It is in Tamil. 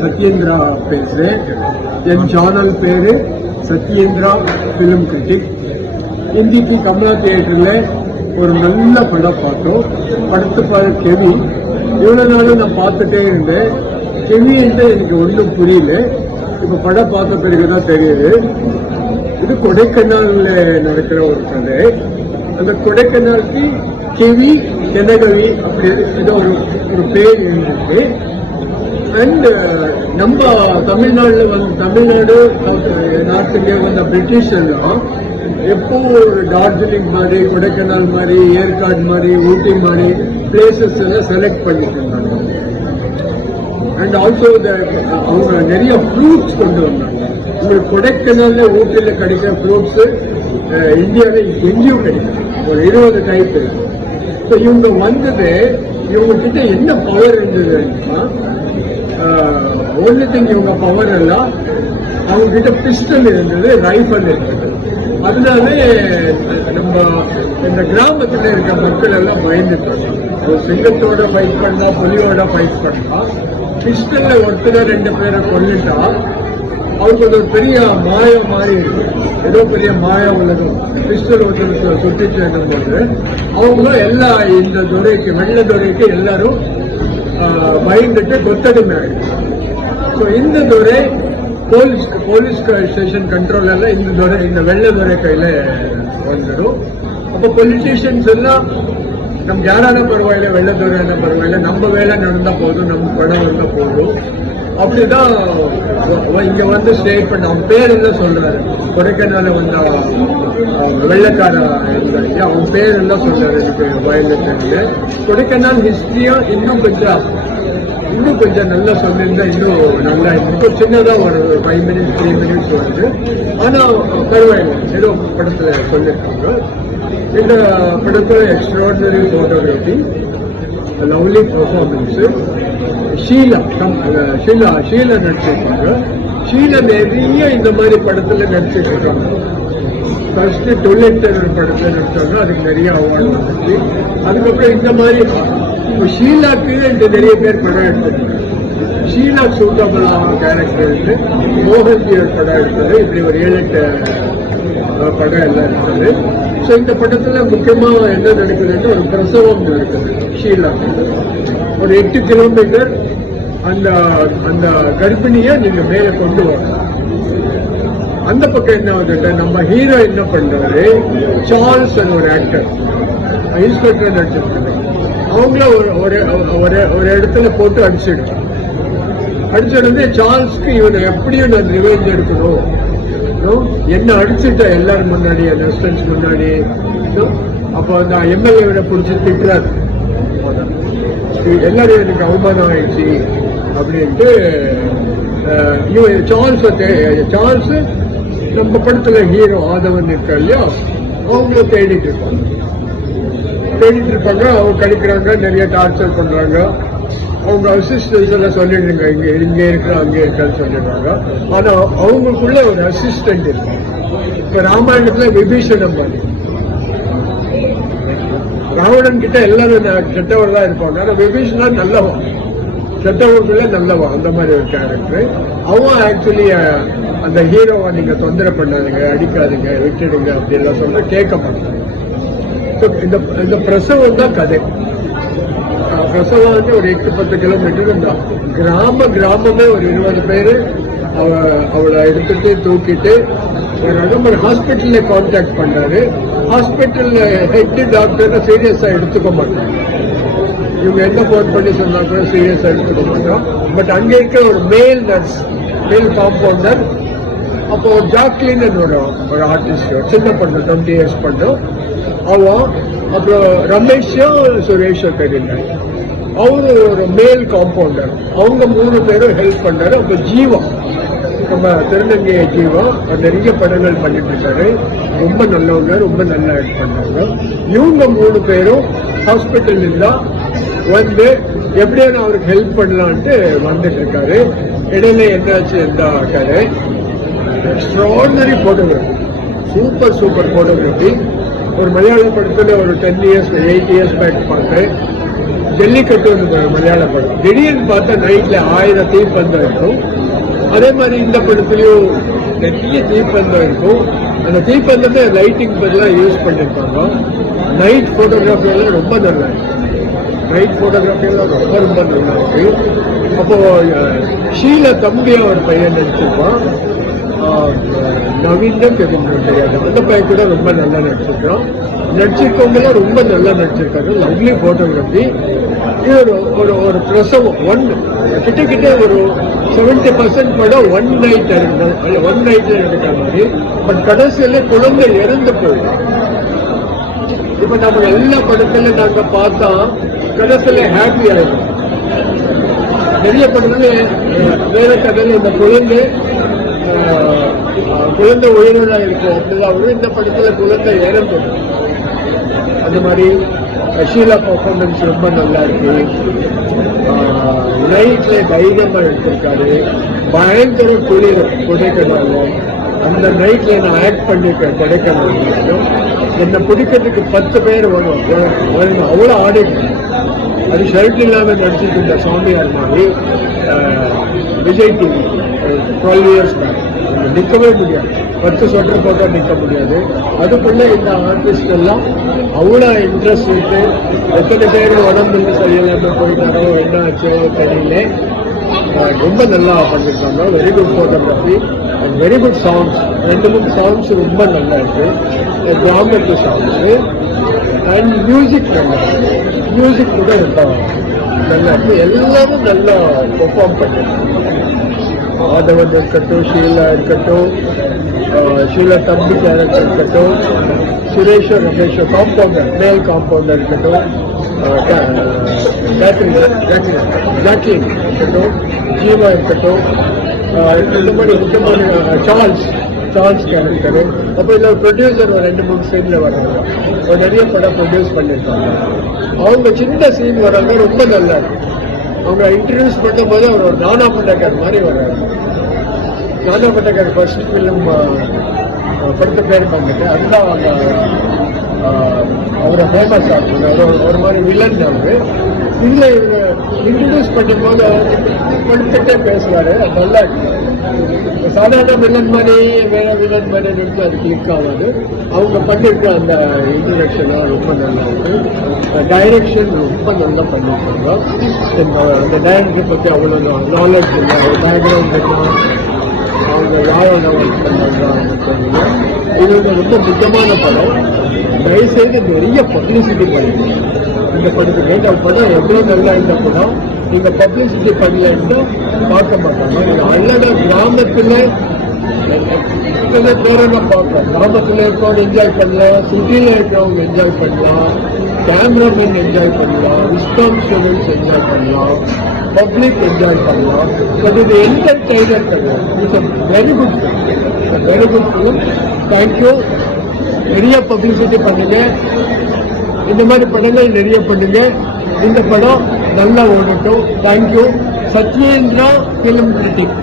சத்யேந்திரா பேசுறேன். என் சேனல் பேரு சத்யேந்திரா பிலிம் கிரிட்டிக். இன்னைக்கு கமலா தியேட்டர்ல ஒரு நல்ல படம் பார்த்தோம். படத்து பேர் கெவி. இவ்வளவு நாளும் நான் பார்த்துட்டே இருந்தேன். கெவி என்று எனக்கு ஒன்றும் புரியல. இப்ப படம் பார்த்த பிறகுதான் தெரியுது. இது கொடைக்கானல்ல நடக்கிற ஒரு கதை. அந்த கொடைக்கானலுக்கு கெவி கெனகவி அப்படி ஏதோ ஒரு பேர் இருந்துச்சு. அண்ட் நம்ம தமிழ்நாடு நார்த் இந்தியா வந்த பிரிட்டிஷ் எல்லாம் எப்போ ஒரு டார்ஜிலிங் மாதிரி, கொடைக்கானல் மாதிரி, ஏற்காடு மாதிரி, ஊட்டி மாதிரி பிளேசஸ் எல்லாம் செலக்ட் பண்ணிட்டு இருந்தாங்க. அண்ட் ஆல்சோ அவங்க நிறைய ஃப்ரூட்ஸ் கொண்டு வந்தாங்க. உங்களுக்கு கொடைக்கானல்ல ஊட்டியில கிடைக்கிற ஃப்ரூட்ஸ் இந்தியாவில் எங்கேயும் கிடைக்கும். ஒரு 20 டைப் இருக்கு. இவங்க வந்தது, இவங்க கிட்ட என்ன பவர் இருந்ததுன்னா, ஒன்லி திங் இவங்க பவர் எல்லாம் அவங்க கிட்ட பிஸ்டல் இருந்தது, ரைஃபல் இருந்தது. அதனாலே நம்ம இந்த கிராமத்துல இருக்க மக்கள் எல்லாம் பயந்துட்டாங்க. ஒரு சிங்கத்தோட ஃபைட் பண்ணா, புலியோட ஃபைட் பண்ணா, பிஸ்டல்ல ஒருத்தர 2 பேரை கொல்லிட்டா அவங்களுக்கு ஒரு பெரிய மாயம் மாதிரி இருக்கு. ஏதோ பெரிய மாய உலகம். பிஸ்டல் ஒருத்தர் சுத்திட்டு இருக்கும்போது அவங்க எல்லாம் இந்த துறைக்கு, வெள்ள துறைக்கு எல்லாரும் பயந்துட்டு கொத்தடிமை ஆயிடுச்சு. இந்த துறை போலீஸ் ஸ்டேஷன் கண்ட்ரோல் எல்லாம் இந்த வெள்ள துறை கையில வந்துடும். அப்ப பொலிட்டீஷியன்ஸ் எல்லாம் நம்ம யாரான பரவாயில்ல, வெள்ள துறை என்ன பரவாயில்ல, நம்ம வேலை நடந்தா போதும், நம்ம படம் வந்தா போதும், அப்படிதான் இங்க வந்து ஸ்டே பண்ண. அவன் பேர் எல்லாம் சொல்றாரு. கொடைக்கானல வந்த வெள்ளக்கார அவன் பேர் எல்லாம் சொல்றாரு. எனக்கு வயலு கொடைக்கானல் ஹிஸ்டரியா இன்னும் கொஞ்சம் நல்லா சொல்லியிருந்தா இன்னும் நல்லா இருக்கும். சின்னதா ஒரு 5 minutes 3 minutes வருது. ஆனா பரவாயில்ல, ஏதோ படத்துல சொல்லியிருக்காங்க. இந்த படத்துல extraordinary photography, lovely performance. Sheela நடிச்சிருக்காங்க. ஷீலா நிறைய இந்த மாதிரி படத்துல நடிச்சிட்டு இருக்காங்க. ஃபர்ஸ்ட் டொலெட்டர் படத்துல நடிச்சாங்க, அதுக்கு நிறைய அவார்டு வந்துச்சு. அதுக்கப்புறம் இந்த மாதிரி ஷீலாக்கு இந்த நிறைய பேர் படம் எடுத்திருக்காங்க. ஷீலா சூட்டபிள் ஆன கேரக்டர் எடுத்து மோகன்ஜி ஒரு படம் எடுத்தது. இப்படி ஒரு 7-8 படம் எல்லாம் இருக்குது. ஸோ இந்த படத்துல முக்கியமா என்ன நடக்குதுன்னு ஒரு பிரசவம் நடக்குது. ஷீலா ஒரு 8 கிலோமீட்டர் அந்த கர்ப்பிணிய நீங்க மேல கொண்டு வரணும். அந்த பக்கம் என்ன ஆகுது, நம்ம ஹீரோ என்ன பண்றாரு, சார்ல்ஸ் ஒரு ஆக்டர், இன்ஸ்பெக்டர் நடிச்சிருக்காங்க. அவங்கள ஒரு இடத்துல போட்டு அடிச்சிடுறாங்க. அடிச்சிருந்து சார்ல்ஸ்க்கு இவனை எப்படியும் நான் ரிவெஞ்ச் எடுக்கணும், என்ன அடிச்சுட்ட எல்லாரும் முன்னாடி, அந்த ரெஸ்டன்ஸ் முன்னாடி. அப்போ அந்த எம்எல்ஏ பிடிச்சி திட்டுறாரு. எல்லாரும் எனக்கு அவமானம் ஆயிடுச்சு அப்படின்ட்டு சார்ல்ஸ் நம்ம படத்துல ஹீரோ ஆதவன் இருக்கா இல்லையா, அவங்கள தேடிட்டு இருப்பாங்க. அவங்க கிடைக்கிறாங்க, நிறைய டார்ச்சர் பண்றாங்க. அவங்க அசிஸ்டன்ஸ் எல்லாம் சொல்லிடுங்க, இங்க இருக்கிற அங்க இருக்கான்னு சொல்லிடுறாங்க. ஆனா அவங்களுக்குள்ள ஒரு அசிஸ்டன்ட் இருக்கு. இப்ப ராமாயணத்துல விபீஷணம் மாதிரி, ராவணன் கிட்ட எல்லாரும் கெட்டவர் தான் இருப்பாங்க. ஆனா விபீஷணா நல்லவன், கெட்டவர்கள நல்லவன். அந்த மாதிரி ஒரு கேரக்டர். அவன் ஆக்சுவலி அந்த ஹீரோவை நீங்க தொந்தரவு பண்ணாதீங்க, அடிக்காதீங்க, விட்டுடுங்க அப்படி எல்லாம் சொல்ல கேட்க மாட்டாங்க. இந்த பிரசவம் தான் கதை. பிரசவம் வந்து ஒரு 8-10 கிலோமீட்டர். இந்த கிராமமே ஒரு 20 பேரு அவளை எடுத்துட்டு தூக்கிட்டு ஒரு ஹாஸ்பிட்டல்ல கான்டாக்ட் பண்றாரு. ஹாஸ்பிட்டல்ல ஹெட் டாக்டர் சீரியஸா எடுத்துக்க மாட்டாங்க. இவங்க என்ன போன் பண்ணி சொன்னா கூட சீரியஸா எடுத்துக்க மாட்டோம். பட் அங்க இருக்க ஒரு மேல் நர்ஸ், மேல் காம்பவுண்டர், அப்போ ஜாக்லின் ஒரு ஆர்டிஸ்ட், சின்ன பண்ண 20 years பண்ணும் அவன். அப்புறம் ரமேஷும் சுரேஷும் தெரியுங்க, அவரு ஒரு மேல் காம்பவுண்டர். அவங்க 3 பேரும் ஹெல்ப் பண்றாரு. அப்ப ஜீவா, நம்ம திருநங்கை ஜீவா நிறைய படங்கள் பண்ணிட்டு இருக்காரு. ரொம்ப நல்லவங்க, ரொம்ப நல்லா ஹெல்ப் பண்றாங்க. இவங்க 3 பேரும் ஹாஸ்பிட்டல் இருந்தா வந்து எப்படியான அவருக்கு ஹெல்ப் பண்ணலான்ட்டு வந்துட்டு இருக்காரு. இடையில என்னாச்சு எந்த கதை. Extraordinary photography, super photography. ஒரு மலையாள படத்துல ஒரு 10 years 8 years பேக் பார்த்தேன். ஜல்லிக்கட்டு மலையாள படம். திடீர்னு பார்த்தா நைட்ல 1000 தீப்பந்தம் இருக்கும். அதே மாதிரி இந்த படத்துலயும் நிறைய தீப்பந்தம் இருக்கும். அந்த தீப்பந்தத்தை லைட்டிங் பதிலாக யூஸ் பண்ணிருப்பாங்க. நைட் போட்டோகிராஃபி எல்லாம் ரொம்ப நல்லா இருக்கு. நைட் போட்டோகிராஃபி எல்லாம் ரொம்ப நல்லா இருக்கு. அப்போ ஷீலா தம்பியா ஒரு பையன் நடிச்சிருப்பான், நவீன தெரியாது, அந்த பையன் கூட ரொம்ப நல்லா நடிச்சிருக்கான். நடிச்சிருக்கவங்க ரொம்ப நல்லா நடிச்சிருக்காங்க. Lovely photography. இது ஒரு பிரசவம் கிட்ட ஒரு 70% படம் ஒன் நைட்ல எடுக்கிற மாதிரி. பட் கடைசியில குழந்தை இறந்து போயிடும். இப்ப நம்ம எல்லா படத்துல நாங்க பார்த்தா கடைசியில ஹாப்பி ஆயிடும். நிறைய படத்துல வேற கதையில இந்த குழந்தை உயிரோட இருக்கும். அப்படிதான் இந்த படத்துல குழந்தை இறந்து. அந்த மாதிரி ஷீலா பர்ஃபார்மன்ஸ் ரொம்ப நல்லா இருக்கு. நைட்ல தைரியமா எடுத்திருக்காரு. பயங்கர குளிர் கொடைக்கானல். அந்த நைட்ல நான் ஆக்ட் பண்ணிருக்கேன் கொடைக்கானல். என்னை பிடிக்கிறதுக்கு 10 பேர் வரும். அவ்வளவு ஆடி அது ஷர்ட் இல்லாம நடிச்சிட்டு இருந்த சாமியார் மாதிரி. Vijay TV 12 years back. நிற்கவே முடியாது. 10 ஸ்வெட்டர் போட்டா நிற்க முடியாது. அதுக்குள்ள இந்த ஆர்டிஸ்ட் எல்லாம் அவ்வளவு இன்ட்ரெஸ்ட் இருக்கு. எத்தனை பேர் உடம்பு சரியில்லாம போயிட்டாரோ என்ன ஆச்சோ தெரியல. ரொம்ப நல்லா பண்ணிருக்காங்க. Very good photography and very good songs. 2-3 songs ரொம்ப நல்லா இருக்கு. கிராமத்து சாங்ஸ் அண்ட் மியூசிக் நல்லா இருக்கு. மியூசிக் கூட ரொம்ப நல்லா இருக்கு. எல்லாரும் நல்லா பெர்ஃபார்ம் பண்ணிருக்காங்க. ஆதவன் இருக்கட்டும், ஷீலா இருக்கட்டும், ஷீலா தம்பி கேரக்டர் இருக்கட்டும், சுரேஷ் ரமேஷ் காம்பவுண்டர் மேல் காம்பவுண்டர் இருக்கட்டும், ஜாக்லின் இருக்கட்டும், ஜீவா இருக்கட்டும், இந்த மாதிரி முக்கியமான சார்ல்ஸ் கேரக்டரு. அப்போ இதுல ப்ரொடியூசர் ஒரு 2-3 சீன்ல வராங்க. நிறைய படம் ப்ரொடியூஸ் பண்ணிருக்காங்க. அவங்க சின்ன சீன் வராங்க, ரொம்ப நல்லா இருக்கு. அவங்க இன்ட்ரடியூஸ் பண்ணும் போது அவர் ஒரு நானா பட்டக்கார் மாதிரி வர்றாரு. நானா பட்டக்கார் ஃபர்ஸ்ட் ஃபிலிம் படத்து பேர் பண்ணிட்டு அதுதான் அவங்க அவரை ஃபேமஸ் ஆகுது. ஒரு மாதிரி வில்லன் அவரு. இதுல இவங்க இன்ட்ரடியூஸ் பண்ணும் போது படுத்துட்டே பேசுவாரு. நல்லா இருக்கு. சாதாரண வில்லன் மாதிரி வேற வில்லன் மாதிரி இருக்கு. அது கிளிக் ஆகாது. அவங்க பண்ணிருக்க அந்த இன்ட்ரடக்ஷன்லாம் ரொம்ப நல்லா இருக்கு. டைரக்ஷன் ரொம்ப நல்லா பண்ணிருக்காங்க. அந்த டைரக்டர் பத்தி அவ்வளவு நாலேஜ் இல்லை. பேக்ரவுண்ட் இருக்கும். அவங்க யாரோட ஒர்க் பண்ணாங்க. இது ரொம்ப முக்கியமான படம். தயவுசெய்து நிறைய பப்ளிசிட்டி பண்ணுங்க இந்த படத்துக்கு. இந்த படம் எவ்வளவு நல்லா இந்த படம். நீங்க பப்ளிசிட்டி பண்ணலன்னு பார்க்க மாட்டாங்க. நீங்க அழகா கிராமத்துல பேரனை பார்க்கலாம். கிராமத்துல இருக்கவங்க என்ஜாய் பண்ணலாம், சிட்டியில இருக்கிறவங்க என்ஜாய் பண்ணலாம், கேமராமேன் என்ஜாய் பண்ணலாம், விஸ்காம் ஸ்டூடெண்ட்ஸ் என்ஜாய் பண்ணலாம், பப்ளிக் என்ஜாய் பண்ணலாம். பட் இது என்டர்டெய்னர் கிடையாது. It's very good film. Thank you. நிறைய பப்ளிசிட்டி பண்ணுங்க. இந்த மாதிரி படங்கள் நிறைய பண்ணுங்க. இந்த படம் நல்லா ஓடட்டும். தேங்க்யூ. Satyendra film critic.